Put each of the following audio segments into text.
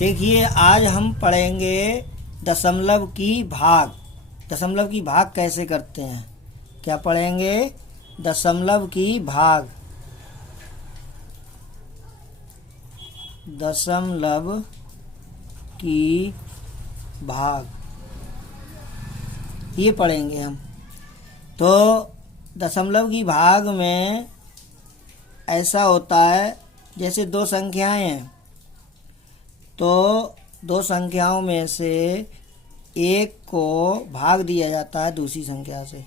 देखिए आज हम पढ़ेंगे दशमलव की भाग। दशमलव की भाग कैसे करते हैं, क्या पढ़ेंगे? दशमलव की भाग। दशमलव की भाग ये पढ़ेंगे हम। तो दशमलव की भाग में ऐसा होता है, जैसे दो संख्याएं हैं तो दो संख्याओं में से एक को भाग दिया जाता है दूसरी संख्या से।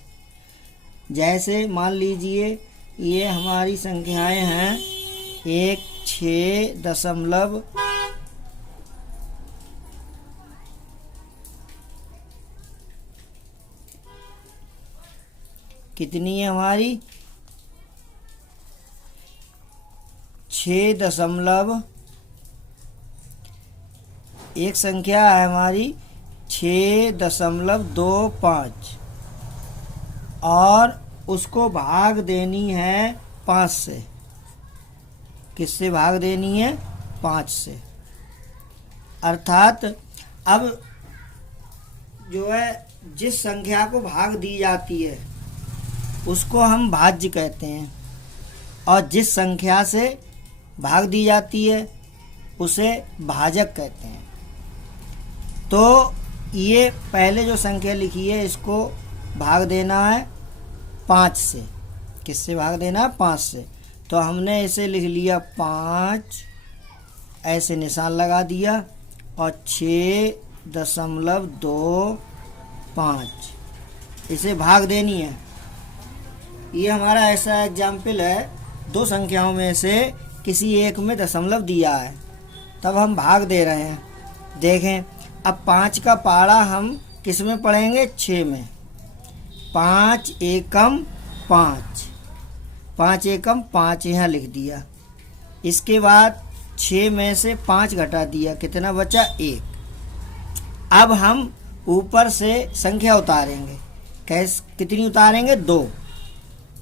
जैसे मान लीजिए ये हमारी संख्याएं हैं 1, 6 दशमलव कितनी है हमारी 6 दशमलव एक संख्या है हमारी 6.25 और उसको भाग देनी है 5 से। किससे भाग देनी है? 5 से। अर्थात अब जो है जिस संख्या को भाग दी जाती है उसको हम भाज्य कहते हैं और जिस संख्या से भाग दी जाती है उसे भाजक कहते हैं। तो ये पहले जो संख्या लिखी है इसको भाग देना है 5 से। किससे भाग देना है? 5 से। तो हमने इसे लिख लिया 5, ऐसे निशान लगा दिया और 6.25 इसे भाग देनी है। ये हमारा ऐसा एग्जाम्पल है, दो संख्याओं में से किसी एक में दशमलव दिया है तब हम भाग दे रहे हैं। देखें अब 5 का पारा हम किस में पढ़ेंगे? 6 में। 5 एकम 5, 5 एकम 5 यहाँ लिख दिया। इसके बाद 6 में से 5 घटा दिया, कितना बचा? 1। अब हम ऊपर से संख्या उतारेंगे। कितनी उतारेंगे? 2।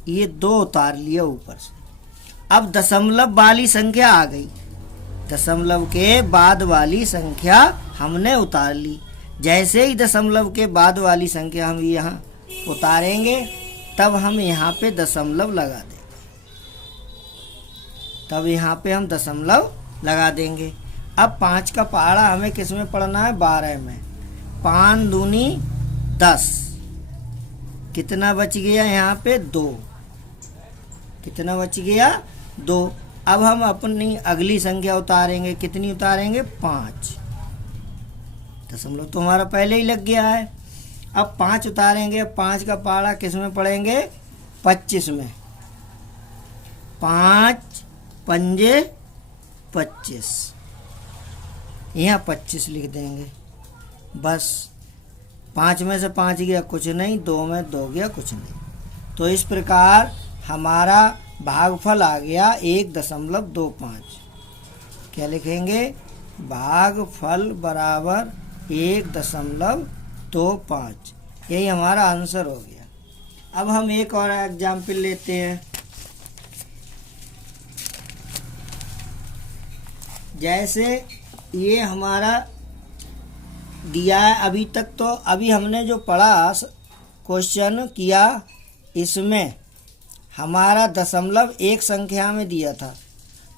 ये 2 उतार लिया ऊपर से। अब दशमलव वाली संख्या आ गई, दशमलव के बाद वाली संख्या हमने उतार ली। जैसे ही दशमलव के बाद वाली संख्या हम यहाँ उतारेंगे तब हम यहाँ पे दशमलव लगा देंगे। तब यहाँ पे हम दशमलव लगा देंगे। अब 5 का पहाड़ा हमें किस में पढ़ना है? 12 में। 5 दूनी 10, कितना बच गया यहाँ पे? 2। कितना बच गया? 2। अब हम अपनी अगली संख्या उतारेंगे। कितनी उतारेंगे? 5। दशमलव तो हमारा पहले ही लग गया है। अब 5 उतारेंगे। 5 का पारा किस में पढ़ेंगे? 25 में। 5 पंजे 25, यहाँ 25 लिख देंगे। बस 5 में से 5 गया कुछ नहीं, 2 में 2 गया कुछ नहीं। तो इस प्रकार हमारा भागफल आ गया 1.25। क्या लिखेंगे? भागफल बराबर 1.25। यही हमारा आंसर हो गया। अब हम एक और एग्जाम्पल लेते हैं। जैसे ये हमारा दिया है अभी तक, तो अभी हमने जो पढ़ा क्वेश्चन किया इसमें हमारा दशमलव एक संख्या में दिया था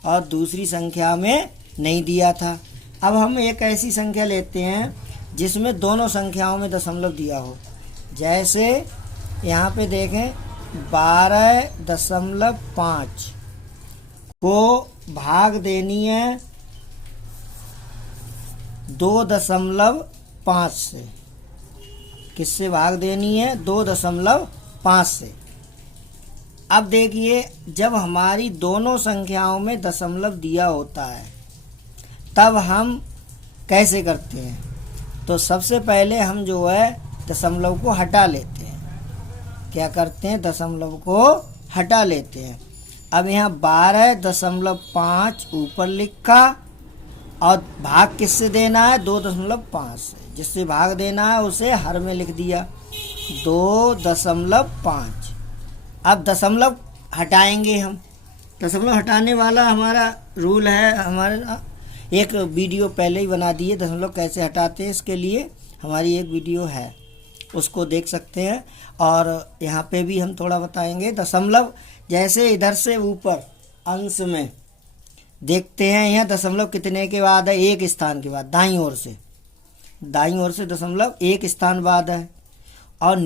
और दूसरी संख्या में नहीं दिया था। अब हम एक ऐसी संख्या लेते हैं जिसमें दोनों संख्याओं में दशमलव दिया हो। जैसे यहाँ पे देखें 12.5 को भाग देनी है 2.5 से। किससे भाग देनी है? 2.5 से। अब देखिए जब हमारी दोनों संख्याओं में दशमलव दिया होता है तब हम कैसे करते हैं? तो सबसे पहले हम जो है दशमलव को हटा लेते हैं। क्या करते हैं? दशमलव को हटा लेते हैं। अब यहाँ 12.5 ऊपर लिखा और भाग किससे देना है? 2.5 से। जिससे भाग देना है उसे हर में लिख दिया 2.5। अब दशमलव हटाएंगे हम। दशमलव हटाने वाला हमारा रूल है हमारा एक वीडियो पहले ही बना दी है, दशमलव कैसे हटाते हैं इसके लिए हमारी एक वीडियो है, उसको देख सकते हैं। और यहाँ पे भी हम थोड़ा बताएंगे। दशमलव जैसे इधर से ऊपर अंश में देखते हैं, यहाँ दशमलव कितने के बाद है, एक स्थान के बाद, दाईं ओर से दशमलव एक स्थान बाद है। और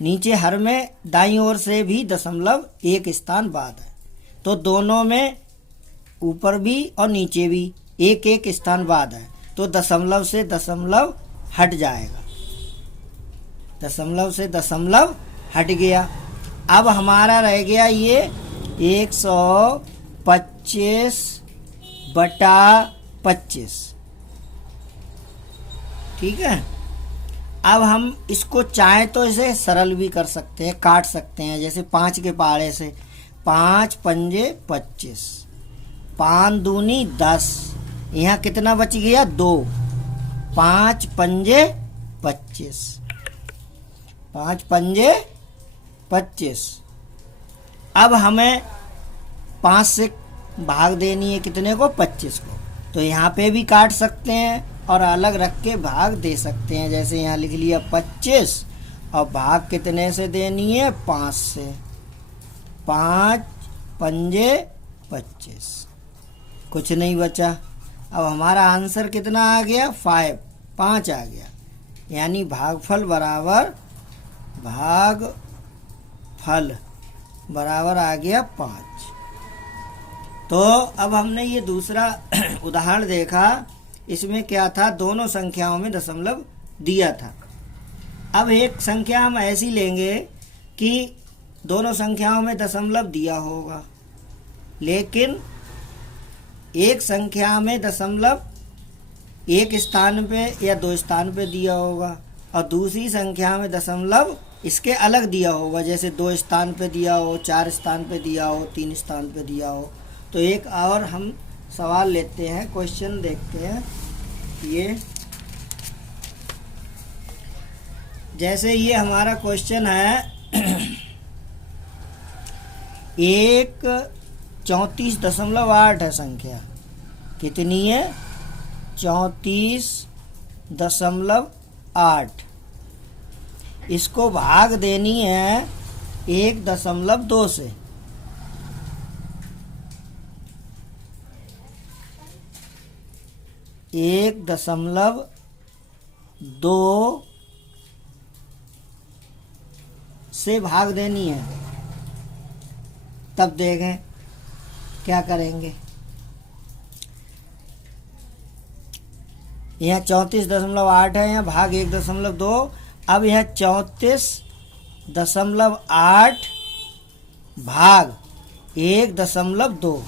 नीचे हर में दाईं ओर से भी दशमलव एक स्थान बाद है। तो दोनों में ऊपर भी और नीचे भी एक एक स्थान बाद है, तो दशमलव से दशमलव हट जाएगा, दशमलव से दशमलव हट गया। अब हमारा रह गया ये 125/25, ठीक है। अब हम इसको चाहे तो इसे सरल भी कर सकते हैं, काट सकते हैं, जैसे 5 के पहाड़े से 5 पंजे 25, 5 दूनी 10, यहाँ कितना बच गया 2, 5 पंजे 25, 5 पंजे 25। अब हमें 5 से भाग देनी है कितने को, 25 को। तो यहाँ पे भी काट सकते हैं और अलग रख के भाग दे सकते हैं, जैसे यहाँ लिख लिया 25 और भाग कितने से देनी है, 5 से, 5 पंजे 25, कुछ नहीं बचा। अब हमारा आंसर कितना आ गया, 5 आ गया, यानी भागफल बराबर आ गया 5। तो अब हमने ये दूसरा उदाहरण देखा, इसमें क्या था, दोनों संख्याओं में दशमलव दिया था। अब एक संख्या हम ऐसी लेंगे कि दोनों संख्याओं में दशमलव दिया होगा, लेकिन एक संख्या में दशमलव एक स्थान पे या 2 स्थान पे दिया होगा और दूसरी संख्या में दशमलव इसके अलग दिया होगा, जैसे 2 स्थान पे दिया हो, 4 स्थान पे दिया हो, 3 स्थान पे दिया हो। तो एक और हम सवाल लेते हैं, क्वेश्चन देखते हैं। ये जैसे ये हमारा क्वेश्चन है, एक 34.8 है संख्या, कितनी है, 34.8। इसको भाग देनी है 1.2 से। एक 1.2 से भाग देनी है, तब देखें क्या करेंगे। यहाँ 34.8 है, यहाँ भाग 1.2। अब यह 34.8 भाग 1.2।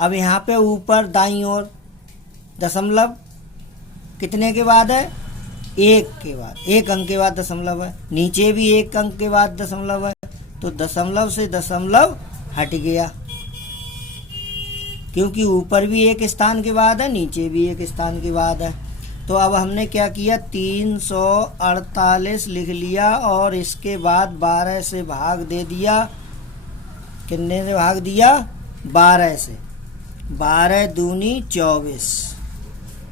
अब यहाँ पे ऊपर दाईं ओर दशमलव कितने के बाद है, 1 के बाद, 1 अंक के बाद दशमलव है, नीचे भी 1 अंक के बाद दशमलव है, तो दशमलव से दशमलव हट गया, क्योंकि ऊपर भी 1 स्थान के बाद है, नीचे भी 1 स्थान के बाद है। तो अब हमने क्या किया, 348 लिख लिया और इसके बाद 12 से भाग दे दिया। कितने से भाग दिया, 12 से, 12 दूनी 24,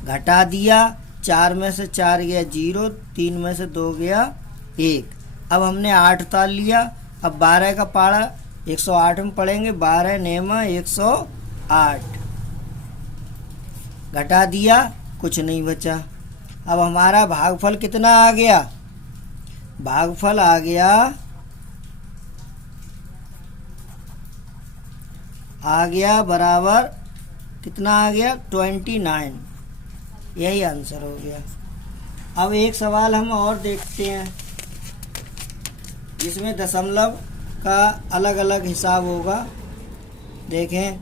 घटा दिया, 4 में से 4 गया 0, 3 में से 2 गया 1। अब हमने 8 ताल लिया, अब 12 का पारा 108 में पढ़ेंगे, 12 नेमा 108, घटा दिया, कुछ नहीं बचा। अब हमारा भागफल कितना आ गया, भागफल आ गया बराबर कितना आ गया, 29। यही आंसर हो गया। अब एक सवाल हम और देखते हैं, जिसमें दशमलव का अलग अलग हिसाब होगा। देखें,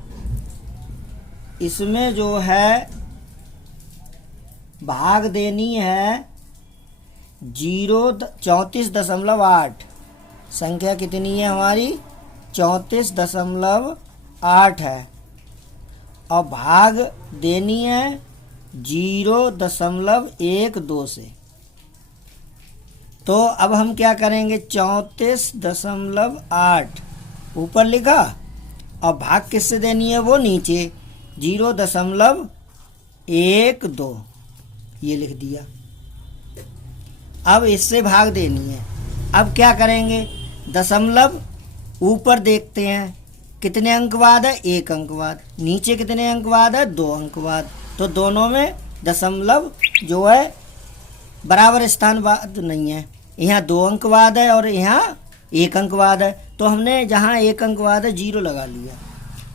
इसमें जो है भाग देनी है 34.8। संख्या कितनी है हमारी, 34.8 है, और भाग देनी है 0.12 से। तो अब हम क्या करेंगे, 34.8 ऊपर लिखा और भाग किससे देनी है, वो नीचे 0.12 ये लिख दिया। अब इससे भाग देनी है। अब क्या करेंगे, दशमलव ऊपर देखते हैं कितने अंक बाद है, 1 अंक बाद। नीचे कितने अंक बाद है, 2 अंक बाद। तो दोनों में दशमलव जो है बराबर स्थान बाद नहीं है। यहाँ 2 अंक बाद है और यहाँ 1 अंक बाद है। तो हमने जहाँ 1 अंक बाद है 0 लगा लिया।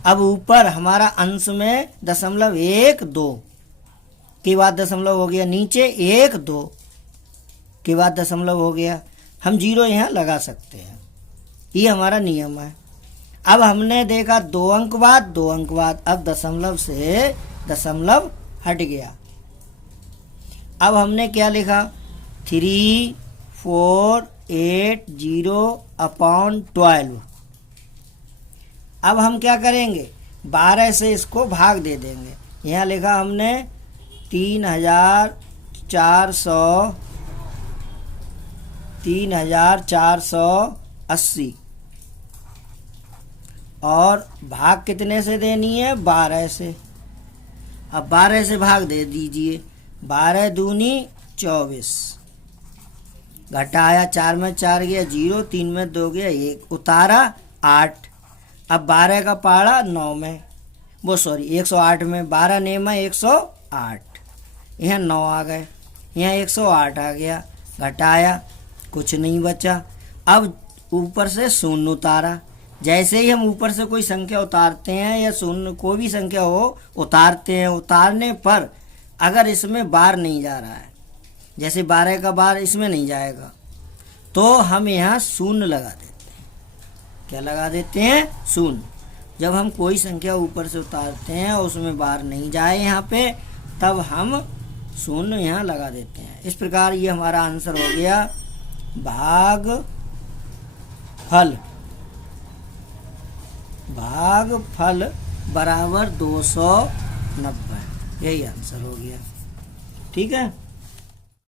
अब ऊपर हमारा अंश में 0.12 के बाद दशमलव हो गया, नीचे 1.2 के बाद दशमलव हो गया। हम 0 यहाँ लगा सकते हैं, ये हमारा नियम है। अब हमने देखा 2 अंक बाद 2 अंक बाद, अब दशमलव से दशमलव हट गया। अब हमने क्या लिखा, 3480/12। अब हम क्या करेंगे, 12 से इसको भाग दे देंगे। यहाँ लिखा हमने 3480 और भाग कितने से देनी है, 12 से। अब 12 से भाग दे दीजिए। 12 दूनी 24, घटाया 4 में 4 गया 0, 3 में 2 गया 1, उतारा 8। अब 12 का पहाड़ा 9 में, 108 में। 12 नेम है 108, यहाँ 9 आ गए, यहाँ 108 आ गया। घटाया, कुछ नहीं बचा। अब ऊपर से शून्य उतारा। जैसे ही हम ऊपर से कोई संख्या उतारते हैं या शून्य कोई भी संख्या हो उतारते हैं, उतारने पर अगर इसमें बार नहीं जा रहा है, जैसे 12 का बार इसमें नहीं जाएगा, तो हम यहाँ शून्य लगा देते हैं। क्या लगा देते हैं, शून्य। जब हम कोई संख्या ऊपर से उतारते हैं और उसमें बार नहीं जाए यहाँ पे, तब हम शून्य यहाँ लगा देते हैं। इस प्रकार ये हमारा आंसर हो गया भागफल बराबर 290। यही आंसर हो गया। ठीक है।